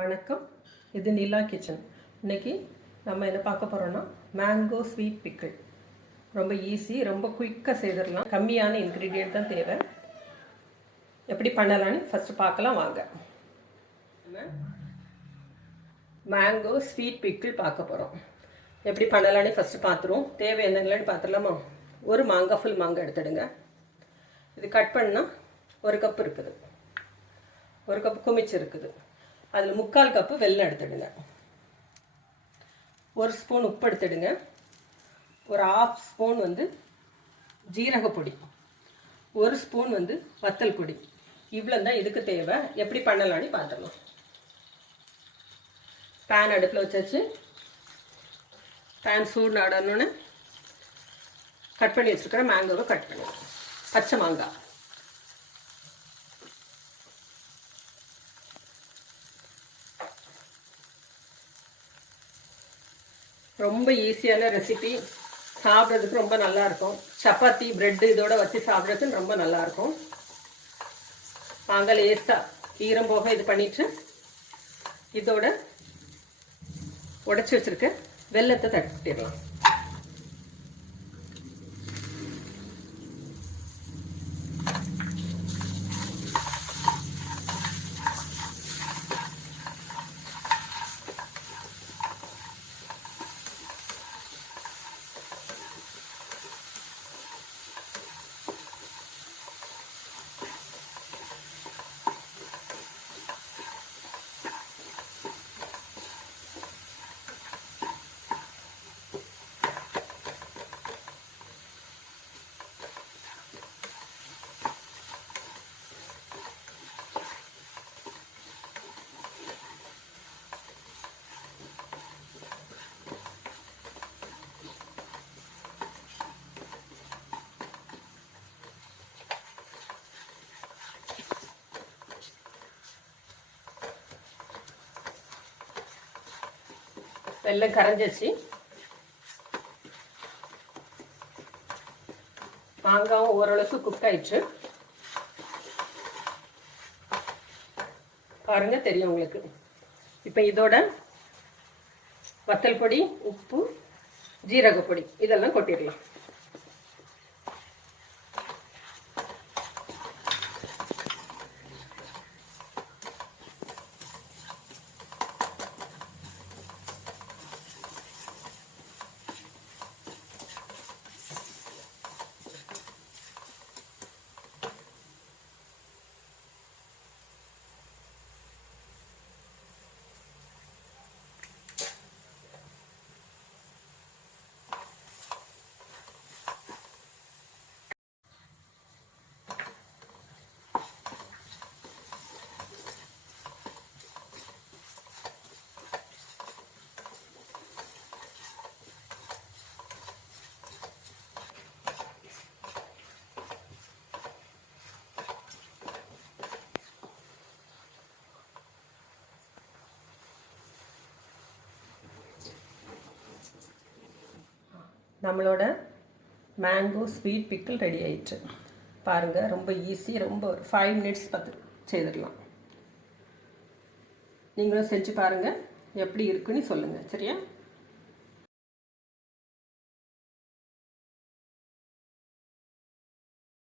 வணக்கம். இது நிலா கிச்சன். இன்றைக்கி நம்ம என்ன பார்க்க போகிறோன்னா மேங்கோ ஸ்வீட் பிக்கிள். ரொம்ப ஈஸி, ரொம்ப குயிக்காக செய்திடலாம். கம்மியான இன்க்ரீடியன்ட் தான் தேவை. எப்படி பண்ணலான்னு ஃபஸ்ட்டு பார்க்கலாம் வாங்க. நம்ம மேங்கோ ஸ்வீட் பிக்கிள் பார்க்க போகிறோம். எப்படி பண்ணலான்னு ஃபஸ்ட்டு பார்த்துருவோம். தேவை என்னென்னு பார்த்துடலாமா? ஒரு மாங்காய், ஃபுல் மாங்காய் எடுத்துடுங்க. இது கட் பண்ணால் ஒரு கப் இருக்குது, ஒரு கப் குமிச்சு இருக்குது. அதில் 3/4 கப்பு வெல்லம் எடுத்துடுங்க. ஒரு ஸ்பூன் உப்பு எடுத்துடுங்க. ஒரு 1/2 ஸ்பூன் ஜீரகப்பொடி, ஒரு ஸ்பூன் வத்தல் பொடி. இவ்வளோ தான் இதுக்கு தேவை. எப்படி பண்ணலான்னு பார்த்துடலாம். பேன் அடுப்பில் வச்சாச்சு. பேன் சூடு ஆடணுன்னு கட் பண்ணி வச்சுருக்கிற மேங்கோவை கட் பண்ணுவோம். பச்சை மாங்காய் ரொம்ப ஈஸியான ரெசிபி. சாப்பிட்றதுக்கு ரொம்ப நல்லாயிருக்கும். சப்பாத்தி, ப்ரெட்டு இதோட வச்சு சாப்பிட்றதுக்கு ரொம்ப நல்லாயிருக்கும். நாங்கள் லேசாக ஈரம் போக இது பண்ணிட்டு இதோட உடச்சி வச்சுருக்க வெல்லத்தை தட்டிடலாம். வெல்லம் கரைஞ்சிச்சு. மாங்காவும் ஓரளவுக்கு குக் ஆயிடுச்சு. பாருங்க, தெரியும் உங்களுக்கு. இப்போ இதோட வத்தல் பொடி, உப்பு, ஜீரகப்பொடி இதெல்லாம் கொட்டிடலாம். நம்மளோட மேங்கோ ஸ்வீட் பிக்கிள் ரெடி ஆயிடுச்சு. பாருங்கள், ரொம்ப ஈஸி. ரொம்ப ஒரு 5 மினிட்ஸ் செய்திடலாம். நீங்களும் செஞ்சு பாருங்கள், எப்படி இருக்குன்னு சொல்லுங்கள். சரியா?